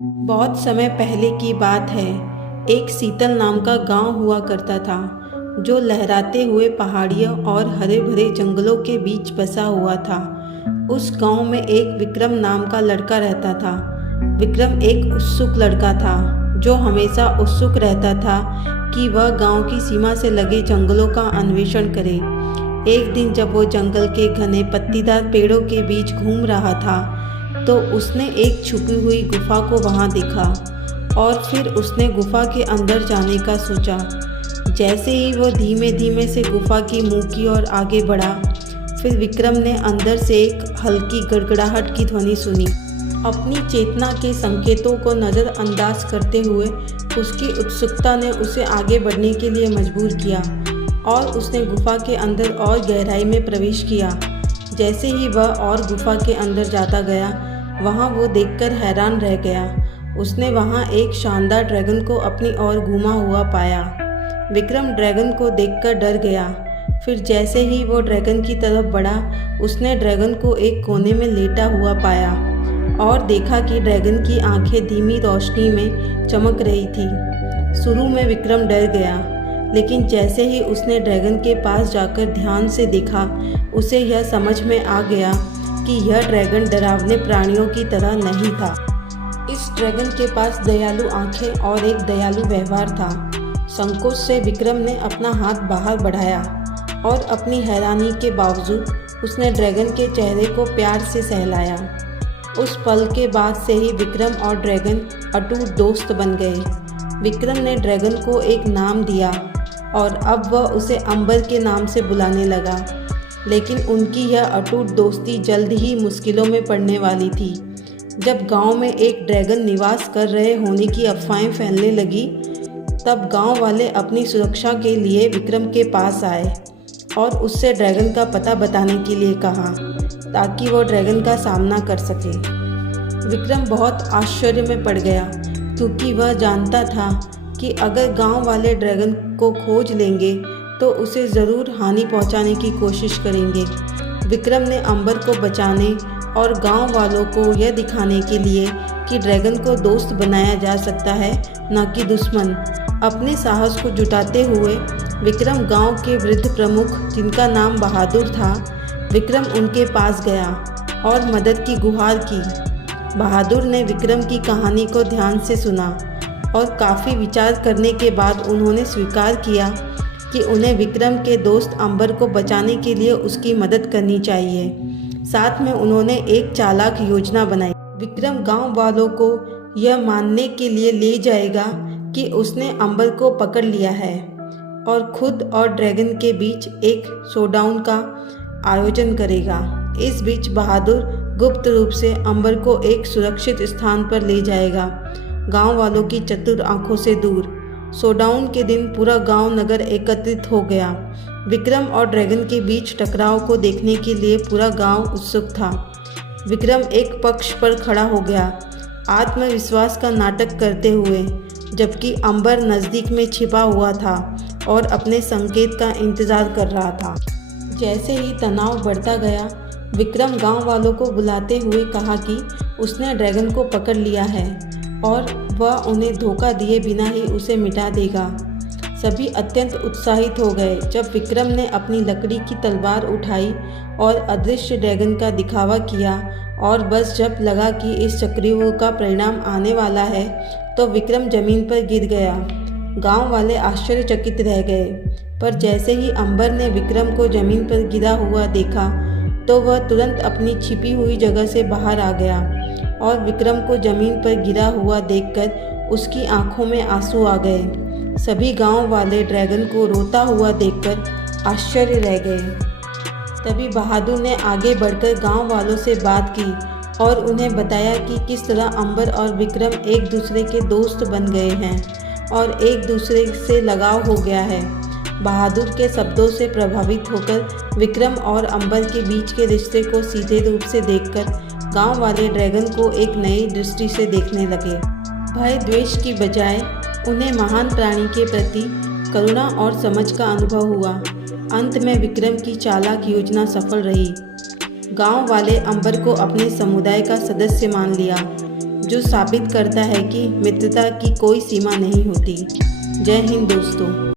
बहुत समय पहले की बात है। एक सीतल नाम का गांव हुआ करता था, जो लहराते हुए पहाड़ियों और हरे भरे जंगलों के बीच बसा हुआ था। उस गांव में एक विक्रम नाम का लड़का रहता था। विक्रम एक उत्सुक लड़का था, जो हमेशा उत्सुक रहता था कि वह गांव की सीमा से लगे जंगलों का अन्वेषण करे। एक दिन जब वो जंगल के घने पत्तीदार पेड़ों के बीच घूम रहा था, तो उसने एक छुपी हुई गुफा को वहां देखा और फिर उसने गुफा के अंदर जाने का सोचा। जैसे ही वो धीमे धीमे से गुफा की मुंह की ओर आगे बढ़ा, फिर विक्रम ने अंदर से एक हल्की गड़गड़ाहट की ध्वनि सुनी। अपनी चेतना के संकेतों को नज़रअंदाज करते हुए उसकी उत्सुकता ने उसे आगे बढ़ने के लिए मजबूर किया और उसने गुफा के अंदर और गहराई में प्रवेश किया। जैसे ही वह और गुफा के अंदर जाता गया, वहाँ वो देखकर हैरान रह गया। उसने वहाँ एक शानदार ड्रैगन को अपनी ओर घूमा हुआ पाया। विक्रम ड्रैगन को देखकर डर गया। फिर जैसे ही वो ड्रैगन की तरफ बढ़ा, उसने ड्रैगन को एक कोने में लेटा हुआ पाया और देखा कि ड्रैगन की आंखें धीमी रोशनी में चमक रही थी। शुरू में विक्रम डर गया, लेकिन जैसे ही उसने ड्रैगन के पास जाकर ध्यान से देखा, उसे यह समझ में आ गया कि यह ड्रैगन डरावने प्राणियों की तरह नहीं था। इस ड्रैगन के पास दयालु आंखें और एक दयालु व्यवहार था। संकोच से विक्रम ने अपना हाथ बाहर बढ़ाया और अपनी हैरानी के बावजूद उसने ड्रैगन के चेहरे को प्यार से सहलाया। उस पल के बाद से ही विक्रम और ड्रैगन अटूट दोस्त बन गए। विक्रम ने ड्रैगन को एक नाम दिया और अब वह उसे अंबर के नाम से बुलाने लगा। लेकिन उनकी यह अटूट दोस्ती जल्द ही मुश्किलों में पड़ने वाली थी। जब गांव में एक ड्रैगन निवास कर रहे होने की अफवाहें फैलने लगी, तब गांव वाले अपनी सुरक्षा के लिए विक्रम के पास आए और उससे ड्रैगन का पता बताने के लिए कहा, ताकि वो ड्रैगन का सामना कर सके। विक्रम बहुत आश्चर्य में पड़ गया, क्योंकि वह जानता था कि अगर गांव वाले ड्रैगन को खोज लेंगे तो उसे ज़रूर हानि पहुंचाने की कोशिश करेंगे। विक्रम ने अंबर को बचाने और गांव वालों को यह दिखाने के लिए कि ड्रैगन को दोस्त बनाया जा सकता है, न कि दुश्मन, अपने साहस को जुटाते हुए विक्रम गांव के वृद्ध प्रमुख, जिनका नाम बहादुर था, विक्रम उनके पास गया और मदद की गुहार की। बहादुर ने विक्रम की कहानी को ध्यान से सुना और काफ़ी विचार करने के बाद उन्होंने स्वीकार किया कि उन्हें विक्रम के दोस्त अंबर को बचाने के लिए उसकी मदद करनी चाहिए। साथ में उन्होंने एक चालाक योजना बनाई। विक्रम गांव वालों को यह मानने के लिए ले जाएगा कि उसने अंबर को पकड़ लिया है और खुद और ड्रैगन के बीच एक शोडाउन का आयोजन करेगा। इस बीच बहादुर गुप्त रूप से अंबर को एक सुरक्षित स्थान पर ले जाएगा, गांव वालों की चतुर आंखों से दूर। शोडाउन के दिन पूरा गांव नगर एकत्रित हो गया। विक्रम और ड्रैगन के बीच टकराव को देखने के लिए पूरा गांव उत्सुक था। विक्रम एक पक्ष पर खड़ा हो गया, आत्मविश्वास का नाटक करते हुए, जबकि अंबर नज़दीक में छिपा हुआ था और अपने संकेत का इंतज़ार कर रहा था। जैसे ही तनाव बढ़ता गया, विक्रम गांव वालों को बुलाते हुए कहा कि उसने ड्रैगन को पकड़ लिया है और वह उन्हें धोखा दिए बिना ही उसे मिटा देगा। सभी अत्यंत उत्साहित हो गए जब विक्रम ने अपनी लकड़ी की तलवार उठाई और अदृश्य ड्रैगन का दिखावा किया, और बस जब लगा कि इस चक्रव्यूह का परिणाम आने वाला है, तो विक्रम जमीन पर गिर गया। गांव वाले आश्चर्यचकित रह गए, पर जैसे ही अंबर ने विक्रम को जमीन पर गिरा हुआ देखा, तो वह तुरंत अपनी छिपी हुई जगह से बाहर आ गया और विक्रम को जमीन पर गिरा हुआ देखकर उसकी आंखों में आंसू आ गए। सभी गांव वाले ड्रैगन को रोता हुआ देखकर आश्चर्य रह गए। तभी बहादुर ने आगे बढ़कर गांव वालों से बात की और उन्हें बताया कि किस तरह अंबर और विक्रम एक दूसरे के दोस्त बन गए हैं और एक दूसरे से लगाव हो गया है। बहादुर के शब्दों से प्रभावित होकर विक्रम और अंबर के बीच के रिश्ते को सीधे रूप से देखकर गांव वाले ड्रैगन को एक नई दृष्टि से देखने लगे। भय द्वेष की बजाय उन्हें महान प्राणी के प्रति करुणा और समझ का अनुभव हुआ। अंत में विक्रम की चालाक योजना सफल रही। गांव वाले अंबर को अपने समुदाय का सदस्य मान लिया। जो साबित करता है कि मित्रता की कोई सीमा नहीं होती। जय हिंद दोस्तों।